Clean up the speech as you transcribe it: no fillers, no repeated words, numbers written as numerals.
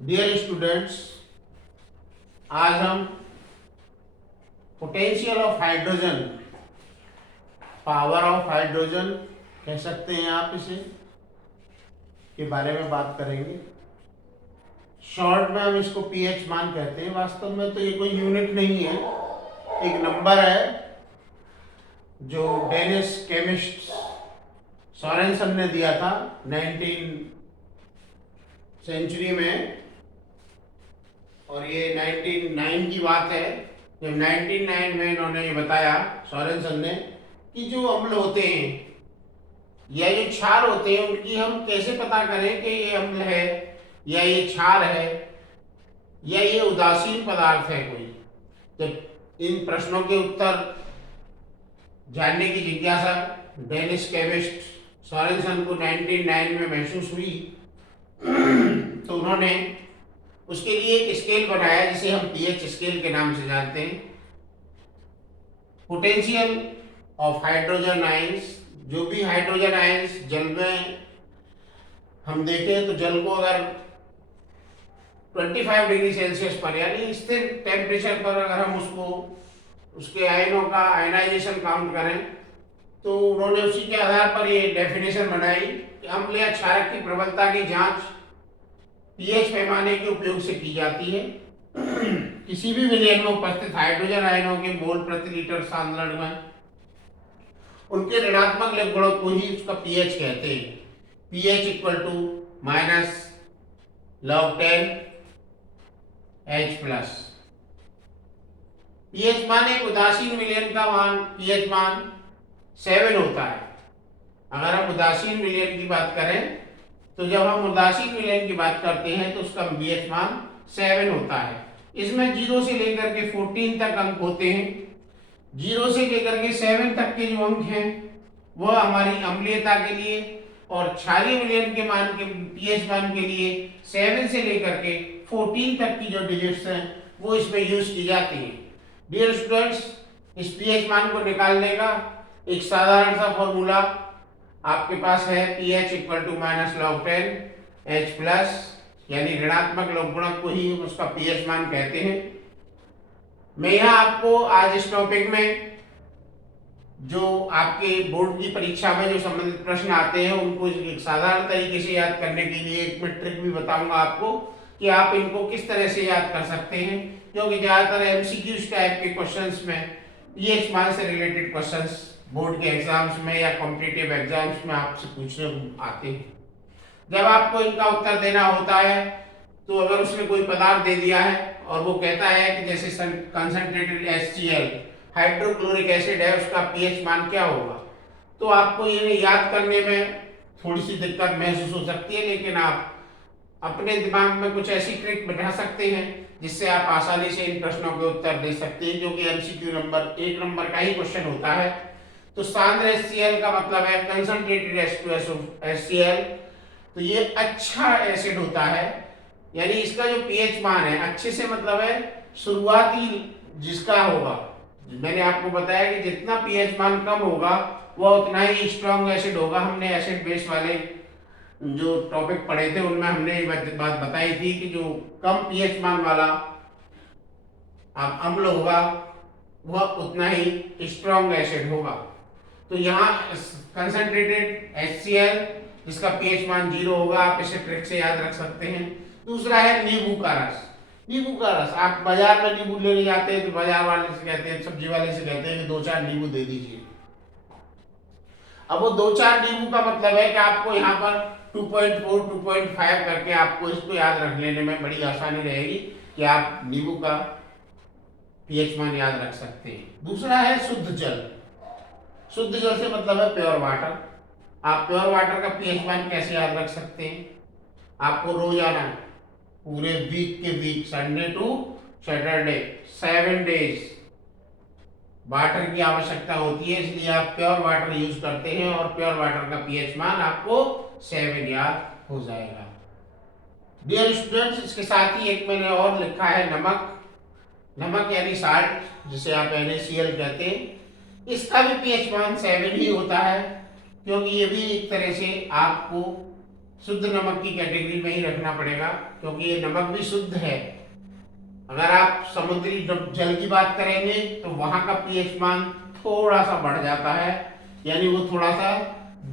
Dear students, आज हम potential of hydrogen, power of hydrogen कह सकते हैं आप इसे, के बारे में बात करेंगे। शॉर्ट में हम इसको पीएच मान कहते हैं। वास्तव में तो ये कोई यूनिट नहीं है, एक नंबर है जो डेनिश केमिस्ट सोरेनसन ने दिया था 19 सेंचुरी में। और ये 1909 की बात है, जब 1909 में इन्होंने ये बताया सोरेनसन ने कि जो अम्ल होते हैं या ये क्षार होते हैं, उनकी हम कैसे पता करें कि ये अम्ल है या ये क्षार है या ये उदासीन पदार्थ है कोई। जब इन प्रश्नों के उत्तर जानने की जिज्ञासा डेनिश केमिस्ट सोरेनसन को 1909 में महसूस हुई तो उन्होंने उसके लिए एक स्केल बनाया जिसे हम पीएच स्केल के नाम से जानते हैं। पोटेंशियल ऑफ हाइड्रोजन आयंस, जो भी हाइड्रोजन आयंस जल में हम देखें तो जल को अगर 25 डिग्री सेल्सियस पर यानी स्थिर टेम्परेचर पर अगर हम उसके आयनों का आयनाइजेशन काउंट करें तो उन्होंने उसी के आधार पर ये डेफिनेशन बनाई कि अम्ल या क्षारक की प्रबलता की जांच पीएच पैमाने के उपयोग से की जाती है। किसी भी विलयन में उपस्थित हाइड्रोजन आयनों के मोल प्रति लीटर सांद्रण में उनके ऋणात्मक लिप गुणों को ही उसका पीएच कहते हैं। PH equal to minus log 10 H plus. PH मान एक उदासीन विलयन का मान पीएच मान 7 होता है। अगर हम उदासीन विलयन की बात करें तो जब हम उदासीन विलयन की बात करते हैं तो उसका पीएच मान 7 होता है। इसमें 0 से लेकर के 14 तक अंक होते हैं। 0 से लेकर के 7 तक के जो अंक हैं वह हमारी अम्लीयता के लिए, और क्षारीय विलयन के मान के पीएच मान के लिए 7 से लेकर के 14 तक की जो डिजिट्स हैं वो इसमें यूज की जाती है। डियर स्टूडेंट्स, इस पीएच मान को निकालने का एक साधारण सा फॉर्मूला आपके पास है। PH equal to minus log 10 H plus, यानी ऋणात्मक लघु गुणक को ही उसका पीएच मान कहते हैं। मैं यहाँ आपको आज इस टॉपिक में जो आपके बोर्ड की परीक्षा में जो संबंधित प्रश्न आते हैं उनको एक साधारण तरीके से याद करने के लिए एक मैं ट्रिक भी बताऊंगा आपको कि आप इनको किस तरह से याद कर सकते हैं, क्योंकि ज्यादातर एमसीक्यूज टाइप के क्वेश्चंस में पीएच मान से रिलेटेड क्वेश्चंस बोर्ड के एग्जाम्स में या कॉम्पिटिटिव एग्जाम्स में आपसे पूछने आते हैं। जब आपको इनका उत्तर देना होता है तो अगर उसने कोई पदार्थ दे दिया है और वो कहता है कि जैसे कंसंट्रेटेड HCl हाइड्रोक्लोरिक एसिड है, उसका पीएच मान क्या होगा, तो आपको ये याद करने में थोड़ी सी दिक्कत महसूस हो सकती है, लेकिन आप अपने दिमाग में कुछ ऐसी ट्रिक बैठा सकते हैं जिससे आप आसानी से इन प्रश्नों के उत्तर दे सकते हैं, जो कि एमसीक्यू नंबर 1 नंबर का ही क्वेश्चन होता है। तो सांद्र HCl का मतलब है कंसंट्रेटेड HCl, तो ये अच्छा एसिड होता है, यानी इसका जो पीएच मान है, अच्छे से मतलब है शुरुआती जिसका होगा, मैंने आपको बताया कि जितना पीएच मान कम होगा वह उतना ही स्ट्रॉन्ग एसिड होगा। हमने एसिड बेस वाले जो टॉपिक पढ़े थे उनमें हमने ये बात बताई थी कि जो कम पीएच मान वाला अम्ल होगा वह उतना ही स्ट्रॉन्ग एसिड होगा। तो यहाँ कंसंट्रेटेड HCl जिसका पीएच मान 0 होगा, आप इसे ट्रिक से याद रख सकते हैं। दूसरा है नींबू का रस। नींबू का रस आप बाजार में नींबू लेने जाते हैं तो बाजार वाले से कहते हैं, सब्जी वाले से कहते हैं कि 2-4 नींबू दे दीजिए। अब वो 2-4 नींबू का मतलब है कि आपको यहाँ पर 2.4 2.5 करके आपको इसको याद रख लेने में बड़ी आसानी रहेगी कि आप नींबू का पीएच मान याद रख सकते हैं। दूसरा है शुद्ध जल। शुद्ध जल से मतलब है प्योर वाटर। आप प्योर वाटर का पीएच मान कैसे याद रख सकते हैं, आपको रोजाना पूरे वीक के week Sunday to Saturday 7 days water की आवश्यकता होती है, इसलिए आप प्योर वाटर यूज करते हैं और प्योर वाटर का पीएच मान आपको 7 याद हो जाएगा। डियर स्टूडेंट्स, इसके साथ ही एक मैंने और लिखा है नमक। नमक यानी साल्ट, जिसे आप NaCl कहते हैं, इसका भी पीएच मान 7 ही होता है, क्योंकि ये भी एक तरह से आपको शुद्ध नमक की कैटेगरी में ही रखना पड़ेगा, क्योंकि ये नमक भी शुद्ध है। अगर आप समुद्री जल की बात करेंगे तो वहां का पीएच मान थोड़ा सा बढ़ जाता है, यानी वो थोड़ा सा